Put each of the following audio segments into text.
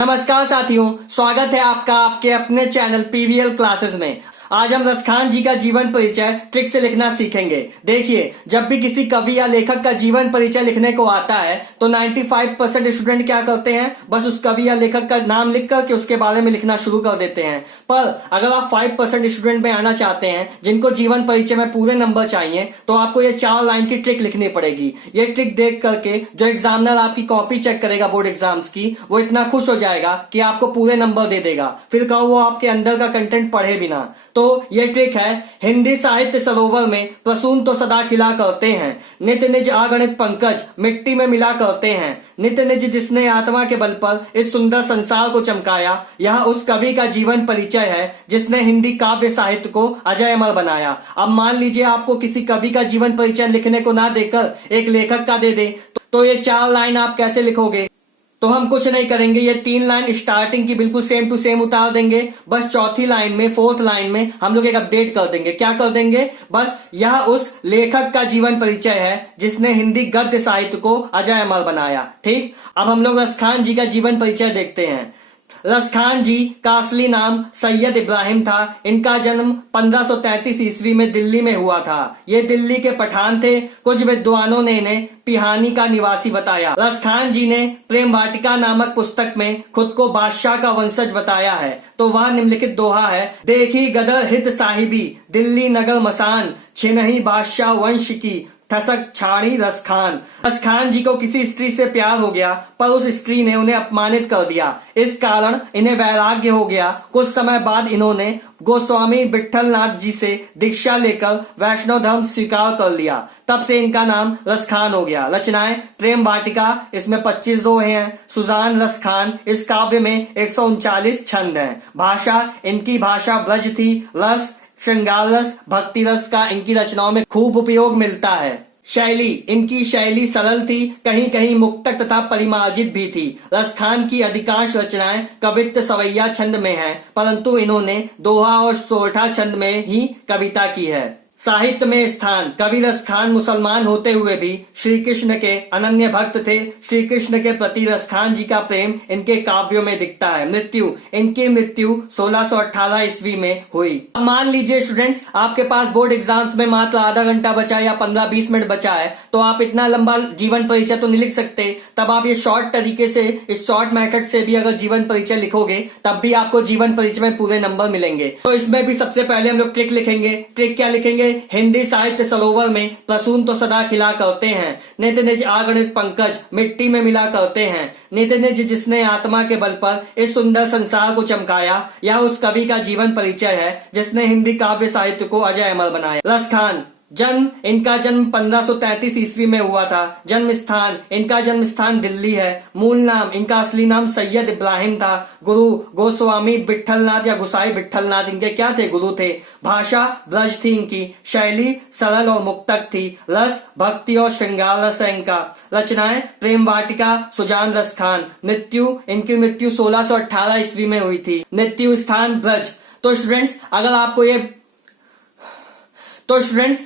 नमस्कार साथियों, स्वागत है आपका आपके अपने चैनल पीवीएल क्लासेस में। आज हम रसखान जी का जीवन परिचय ट्रिक से लिखना सीखेंगे। देखिए, जब भी किसी कवि या लेखक का जीवन परिचय लिखने को आता है तो 95% स्टूडेंट क्या करते हैं, बस उस कवि या लेखक का नाम लिख करके उसके बारे में लिखना शुरू कर देते हैं। पर अगर आप 5% स्टूडेंट में आना चाहते हैं जिनको जीवन परिचय में पूरे नंबर चाहिए, तो आपको ये 4 लाइन की ट्रिक लिखनी पड़ेगी। ये ट्रिक देख करके जो एग्जामिनर आपकी कॉपी चेक करेगा बोर्ड एग्जाम्स की, वो इतना खुश हो जाएगा कि आपको पूरे नंबर दे देगा। फिर कहो वो आपके अंदर का कंटेंट पढ़े बिना। तो ये ट्रिक है, हिंदी साहित्य सरोवर में प्रसून तो सदा खिला करते हैं, नित निज अगणित पंकज मिट्टी में मिला करते हैं। नित निज जिसने आत्मा के बल पर इस सुंदर संसार को चमकाया, यह उस कवि का जीवन परिचय है जिसने हिंदी काव्य साहित्य को अजय अमर बनाया। अब मान लीजिए आपको किसी कवि का जीवन परिचय लिखने को ना देकर एक लेखक का दे दे, तो ये 4 लाइन आप कैसे लिखोगे? तो हम कुछ नहीं करेंगे, ये 3 लाइन स्टार्टिंग की बिल्कुल सेम टू सेम उतार देंगे। बस चौथी लाइन में, 4th लाइन में हम लोग एक अपडेट कर देंगे। क्या कर देंगे? बस यह उस लेखक का जीवन परिचय है जिसने हिंदी गद्य साहित्य को अजय अमर बनाया। ठीक, अब हम लोग रसखान जी का जीवन परिचय देखते हैं। रसखान जी का असली नाम सैयद इब्राहिम था। इनका जन्म 1533 ईस्वी में दिल्ली में हुआ था। ये दिल्ली के पठान थे। कुछ विद्वानों ने इन्हें पिहानी का निवासी बताया। रसखान जी ने प्रेम वाटिका नामक पुस्तक में खुद को बादशाह का वंशज बताया है। तो वह निम्नलिखित दोहा है, देखी गदर हित साहिबी दिल्ली नगर मसान, छिनही बादशाह वंश की ठसक छाड़ी रसखान। रसखान जी को किसी स्त्री से प्यार हो गया, पर उस स्त्री ने उन्हें अपमानित कर दिया। इस कारण इन्हें वैराग्य हो गया। कुछ समय बाद इन्होंने गोस्वामी विट्ठलनाथ जी से दीक्षा लेकर वैष्णव धर्म स्वीकार कर लिया। तब से इनका नाम रसखान हो गया। रचनाएं प्रेम वाटिका, इसमें 25 दोहे हैं। सुजान रसखान, इस काव्य में 139 छंद हैं। भाषा, इनकी भाषा ब्रज थी। रस, श्रृंगार रस, भक्ति रस का इनकी रचनाओं में खूब उपयोग मिलता है। शैली, इनकी शैली सरल थी, कहीं कहीं मुक्तक तथा परिमार्जित भी थी। रसखान की अधिकांश रचनाएं कवित्त सवैया छंद में हैं, परंतु इन्होंने दोहा और सोरठा छंद में ही कविता की है। साहित्य में स्थान, कवि रसखान मुसलमान होते हुए भी श्री कृष्ण के अनन्य भक्त थे। श्री कृष्ण के प्रति रसखान जी का प्रेम इनके काव्यों में दिखता है। मृत्यु, इनकी मृत्यु 1618 ईस्वी में हुई। अब मान लीजिए स्टूडेंट्स, आपके पास बोर्ड एग्जाम्स में मात्र आधा घंटा बचा या 15-20 मिनट बचा है, तो आप इतना लंबा जीवन परिचय तो नहीं लिख सकते। तब आप ये शॉर्ट तरीके से, इस शॉर्ट मेथड से भी अगर जीवन परिचय लिखोगे, तब भी आपको जीवन परिचय में पूरे नंबर मिलेंगे। तो इसमें भी सबसे पहले हम लोग ट्रिक लिखेंगे। ट्रिक क्या लिखेंगे? हिंदी साहित्य सरोवर में प्रसून तो सदा खिला करते हैं, नित निज अगणित पंकज मिट्टी में मिला करते हैं। नित निज जिसने आत्मा के बल पर इस सुंदर संसार को चमकाया, यह उस कवि का जीवन परिचय है जिसने हिंदी काव्य साहित्य को अजय अमर बनाया। रसखान, जन्म, इनका जन्म 1533 ईस्वी में हुआ था। जन्म स्थान, इनका जन्म स्थान दिल्ली है। मूल नाम, इनका असली नाम सैयद इब्राहिम था। गुरु गोस्वामी विट्ठलनाथ या गुसाई विट्ठलनाथ इनके क्या थे? गुरु थे। भाषा ब्रज थी इनकी। शैली सरल और मुक्तक थी। रस भक्ति और श्रृंगार रस है इनका। रचनाएं प्रेम वाटिका, सुजान रसखान। मृत्यु, इनकी मृत्यु 1618 ईस्वी में हुई थी। मृत्यु स्थान ब्रज। तो स्टूडेंट्स,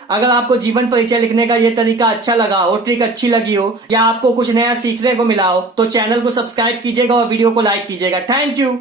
अगर आपको जीवन परिचय लिखने का ये तरीका अच्छा लगा हो, ट्रिक अच्छी लगी हो, या आपको कुछ नया सीखने को मिला हो, तो चैनल को सब्सक्राइब कीजिएगा और वीडियो को लाइक कीजिएगा। Thank you.